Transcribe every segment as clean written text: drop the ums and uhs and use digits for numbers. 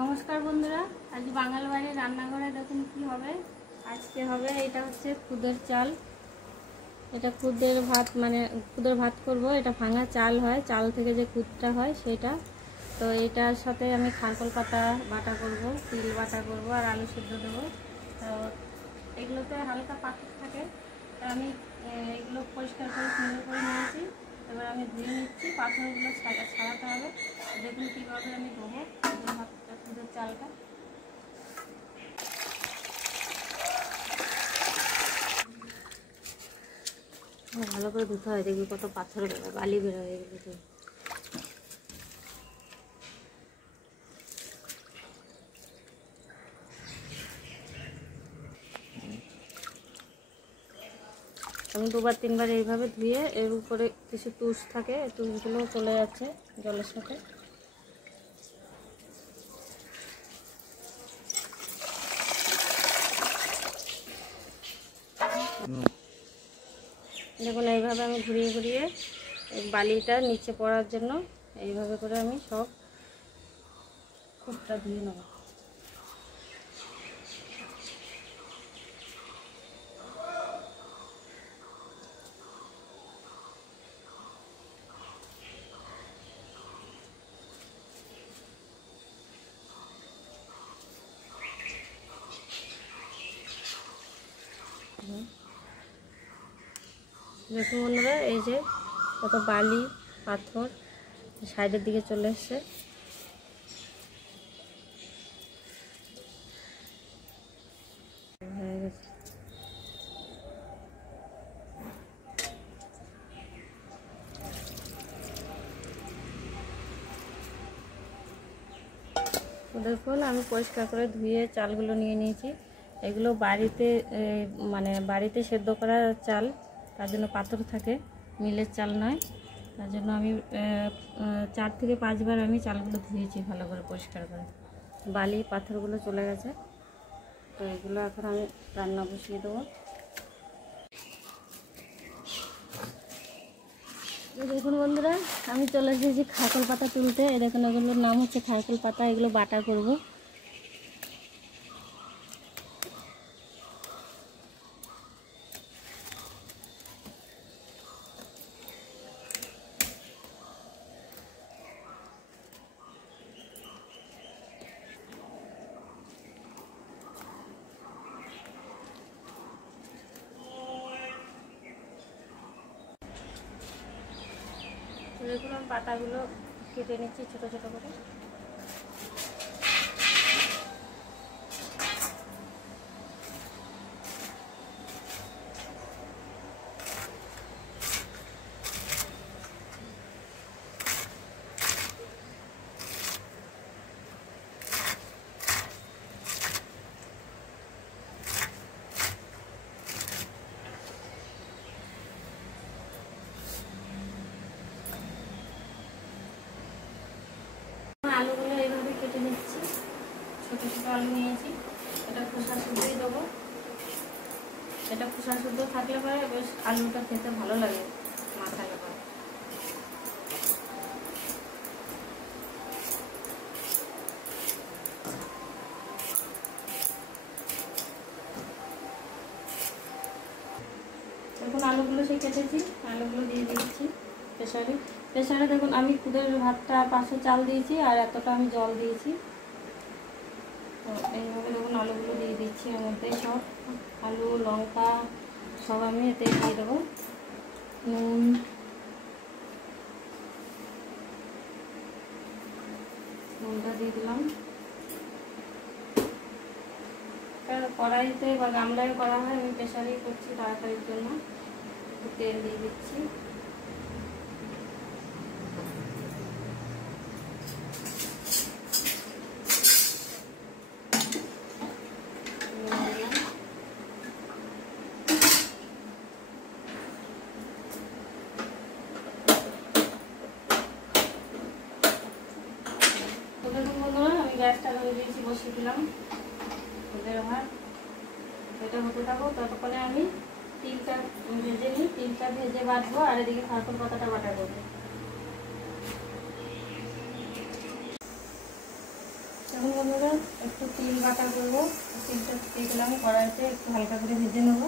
নমস্কার বন্ধুরা, আজ বাঙাল বাড়ির রান্নাঘরে দেখুন কি হবে। আজকে হবে এটা হচ্ছে খুদের চাল। এটা খুদের ভাত, মানে খুদের ভাত করব। এটা ভাঙা চাল হয়, চাল থেকে যে খুদটা হয় সেটা। তো এটার সাথে আমি খারকল পাতা বাটা করব, তিল বাটা করব আর আলু সিদ্ধ দেবো। তো এগুলোতে হালকা পাথর থাকে, তো আমি এগুলো পরিষ্কার করে সুন্দর করে নিয়েছি। এবার আমি ধুয়ে নিচ্ছি, পাথরগুলো ছাড়াতে হবে। দেখুন কীভাবে আমি দেবো খুদের ভাতটা, খুদের চালটা। ভালো করে ধুতে হয়, দেখবি কত পাথর বেরোয়, বালি বেরোয় এগুলোতে। আমি দুবার তিনবার এইভাবে ধুয়ে, এর উপরে কিছু তুষ থাকে, তুষগুলো চলে যাচ্ছে জলের সাথে। দেখুন এইভাবে আমি ঘুরিয়ে ঘুরিয়ে বালিটা নিচে পড়ার জন্য এইভাবে করে আমি সব খুবটা ধুয়ে নেব। দেখুন বন্ধুরা, এই যে কত বালি পাথর সাইডের দিকে চলে এসছে। হয়ে গেছে। দেখুন আমি পরিষ্কার করে ধুয়ে চালগুলো নিয়ে নিয়েছি। এগুলো বাড়িতে মানে বাড়িতে সেদ্ধ করা চাল, তার জন্য পাথর থাকে, মিলের চাল নয়। তার জন্য আমি 4 থেকে 5 বার আমি চালগুলো ধুয়েছি ভালো করে পরিষ্কার করে। বালি পাথরগুলো চলে গেছে। তো এগুলো এখন আমি রান্না বসিয়ে দেবো। দেখুন বন্ধুরা, আমি চলে এসেছি খারকল পাতা তুলতে। এই দেখুন এগুলোর নাম হচ্ছে খারকল পাতা, এগুলো বাটা করব। দেখুন আমি পাতাগুলো কেটে নিচ্ছি ছোটো ছোটো করে। আলুগুলো এইভাবে কেটে নিচ্ছি, ছোটো ছোটো আলু নিয়েছি। এটা খোসা শুদ্ধই দেবো। এটা খোসা শুদ্ধ থাকলে পরে বেশ আলুটা খেতে ভালো লাগে, মাখালে পরে। দেখুন আলুগুলো সেই কেটেছি, আলুগুলো দিয়ে দিচ্ছি প্রেসারে। প্রেসারে দেখুন আমি খুদের ভাতটা 500 চাল দিয়েছি আর এতটা আমি জল দিয়েছি। তো এইভাবে দেখুন আলুগুলো দিয়ে দিচ্ছি এর মধ্যে, সব আলু লঙ্কা সব আমি এতে দিয়ে দেবো। নুন, নুনটা দিয়ে দিলাম। কড়াইতে বা গামলায় করা হয়, আমি প্রেসারেই করছি তাড়াতাড়ির জন্য। তেল দিয়ে দিচ্ছি। আমি গ্যাসটা ধরে দিয়েছি, বসিয়ে দিলাম খুদের ভাত। এটা হতে থাকো, ততক্ষণে আমি তিলটা ভেজে নিই। তিলটা ভেজে বাটবো আর এদিকে খারকল পাতাটা বাটা করবো। এখন বন্ধুরা একটু তিল বাটা করবো। তিলটা দিয়ে দিলাম কড়াইতে, একটু হালকা করে ভেজে নেবো।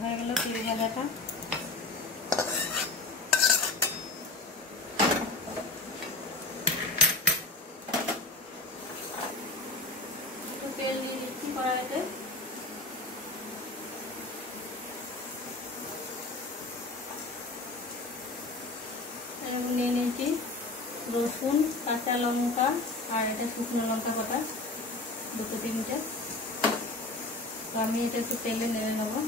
হয়ে গেল তিল ভাজাটা। একটু তেল দিয়ে দিচ্ছি কড়াইতে। নিয়ে নিয়েছি রসুন, কাঁচা লঙ্কা আর এটা শুকনো লঙ্কা বাটা, দুটো তিনটে। তো আমি এটা একটু তেলে নেড়ে নেবো।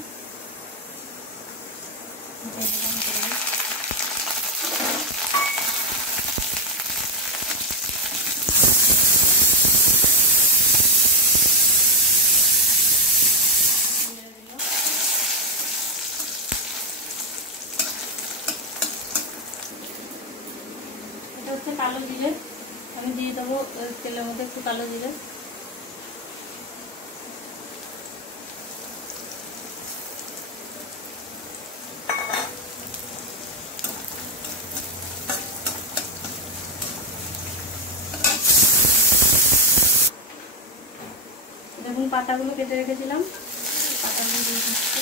এটা হচ্ছে কালো জিরে, আমি দিয়ে দেবো তেলের মধ্যে একটু কালো জিরে। দেখুন পাতাগুলো কেটে রেখেছিলাম, পাতাগুলো দিয়ে দিচ্ছি।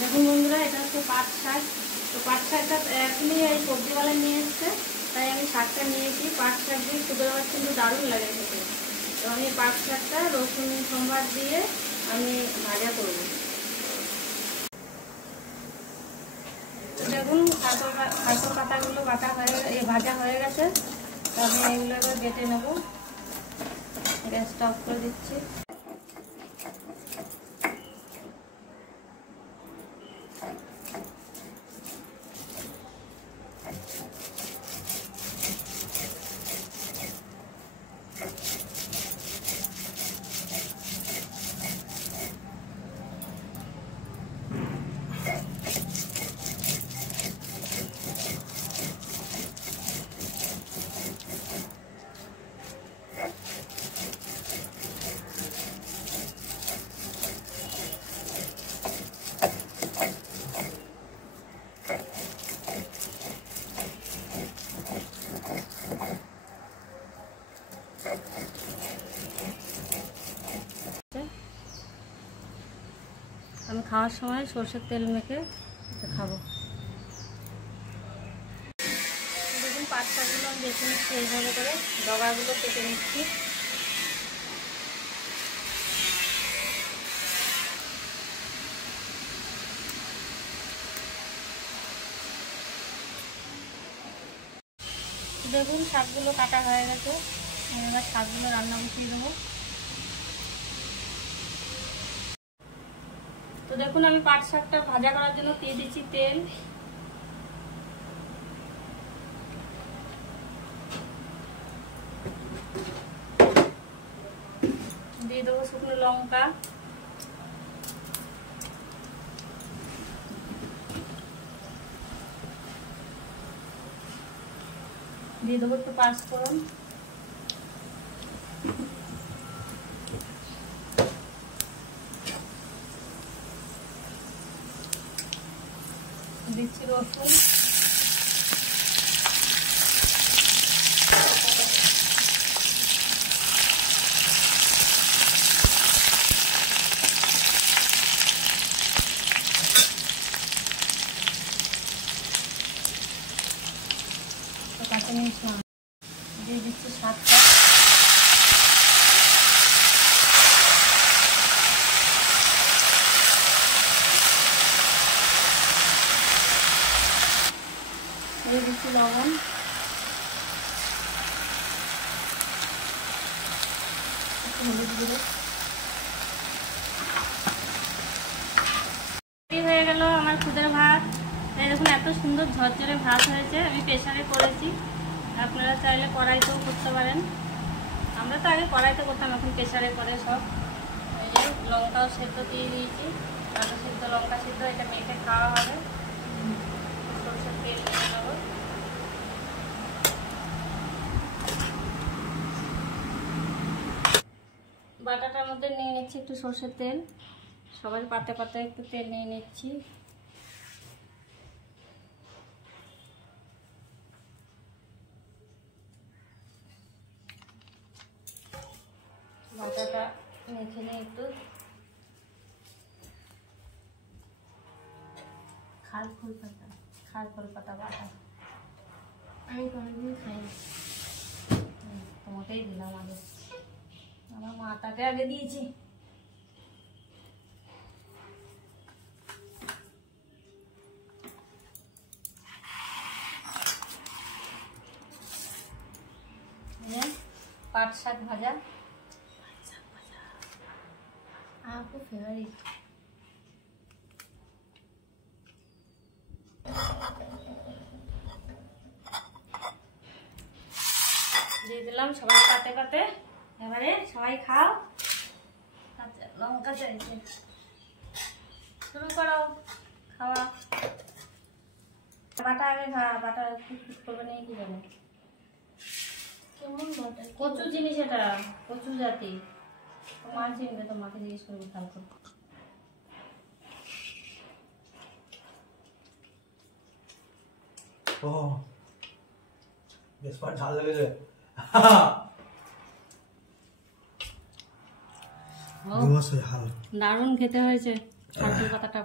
দেখুন বন্ধুরা, এটা হচ্ছে পাট শাক। তো পাট শাকটা এখনই এই সবজিওয়ালা নিয়ে এসছে, তাই আমি শাকটা নিয়েছি। পাট শাক দিয়ে কুদর মাছ কিন্তু দারুণ লাগে খেতে। তো আমি পাট শাকটা রসুন সম্বার দিয়ে আমি ভাজা করব। দেখুন শাকের পাতাগুলো ভাজা হয়ে গেছে। তো আমি এগুলো এবার বেটে নেব। গ্যাসটা অফ করে দিচ্ছি। আমি খাওয়ার সময় সরষের তেল মেখে খাবো। দেখুন পাট শাকগুলো আমি বেছে নিচ্ছি এইভাবে করে, ডগাগুলো কেটে নিচ্ছি। দেখুন শাকগুলো কাটা হয়ে গেছে, এবার শাকগুলো রান্না বসিয়ে দেবো। তো দেখুন আমি পাট শাকটা ভাজা করার জন্য দিয়ে দিচ্ছি তেল। দিয়ে দেবো শুকনো লঙ্কা, দিয়ে দেবো একটু পাঁচফোড়ন, দিচ্ছি রসুন, কাঁচামরিচ দিয়ে দিচ্ছি শাকটা। দিয়ে দিচ্ছি লবণ। হলুদ গুঁড়ো হয়ে গেল আমার খুদের ভাত। এই দেখুন এত সুন্দর ঝরঝরে ভাত হয়েছে। আমি প্রেসারে করেছি, আপনারা চাইলে কড়াইতেও করতে পারেন। আমরা তো আগে কড়াইতে করতাম, এখন প্রেসারে করে সব। এই যে লঙ্কাও সেদ্ধ দিয়ে দিয়েছি, আলু সেদ্ধ, লঙ্কা সেদ্ধ, এটা মেখে খাওয়া হবে। সরষের তেল দিয়ে নেবো। বাটাটার মধ্যে নিয়ে নিচ্ছি একটু সরষের তেল, সবার পাতে পাতে একটু তেল নিয়ে নিচ্ছি। বাটাটা মেখে নিয়ে একটু খাল খোল পাতা বাটা আমি কোনোদিন খাইনি, তোমাকেই দিলাম আগে, আমার মাটাকে আগে দিয়েছি। পাট শাক ভাজা আমার খুব ফেভারিট। দিয়ে দিলাম সবাই পাতে পাতে। এবারে সবাই খাও। লঙ্কা চাইছে, শুরু করো খাওয়া। বাটা আগে খা, বাটা করবে না কি জানে কেমন বাটা, কচু জিনিস এটা, কচু জাতি। মা চিনবে, তো মাকে জিজ্ঞেস করবো খেয়াল করবো। ও বেশ ঝাল লেগেছে। দারুণ খেতে হয়েছে খালকুল পাতাটা।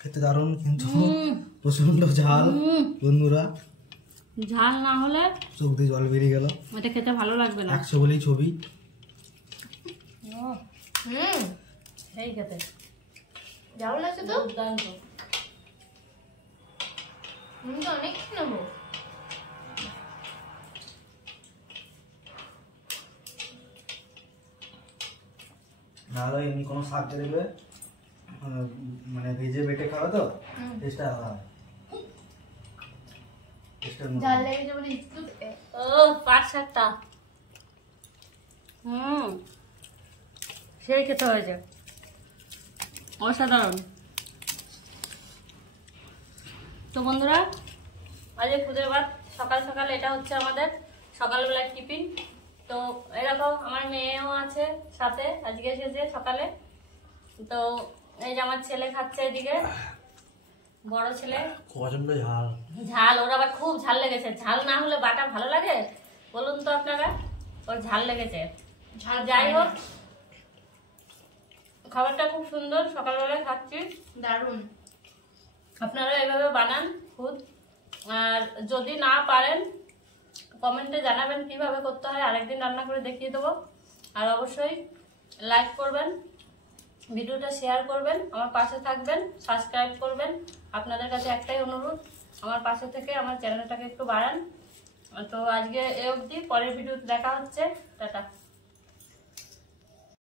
খেতে দারুণ, কিন্তু প্রচন্ড ঝাল বন্ধুরা। ঝাল না হলে চোখ দিয়ে জল বেরিয়ে গেল। এটা খেতে ভালো লাগবে না। 100 বলেই ছবি। সেই খেতে ঝাল আছে তো দুর্দান্ত। আমি তো অনেক নেবো। নাহলে এমনি কোনো শাক দেখবে মানে ভেজে বেটে খাবে তো টেস্টটা আলাদা হয়। ঝাল লেগেছে বলে একটু ও পাট শাকটা সেই খেতে হয়েছে, অসাধারণ। তো বন্ধুরা, আজকে খুদের ভাত সকাল সকাল, এটা হচ্ছে আমাদের সকালবেলার টিফিন। তো এরকম আমার মেয়েও আছে সাথে, আজকে এসেছে সকালে। তো এই যে আমার ছেলে খাচ্ছে এদিকে, বড় ছেলে। প্রচন্ড ঝাল, ঝাল ওর আবার খুব ঝাল লেগেছে। ঝাল না হলে বাটা ভালো লাগে বলুন তো আপনারা? ওর ঝাল লেগেছে। ঝাল যাই হোক, খাবারটা খুব সুন্দর, সকালবেলায় খাচ্ছি, দারুণ। আপনারা এভাবে বানান খুদ। আর যদি না পারেন কমেন্টে জানাবেন কিভাবে করতে হয়, আরেকদিন রান্না করে দেখিয়ে দেবো। আর অবশ্যই লাইক করবেন, ভিডিওটা শেয়ার করবেন, আমার পাশে থাকবেন, সাবস্ক্রাইব করবেন। আপনাদের কাছে একটাই অনুরোধ, আমার পাশে থেকে আমার চ্যানেলটাকে একটু বাড়ান। তো আজকে এ অবধি, পরের ভিডিওতে দেখা হচ্ছে, টাটা।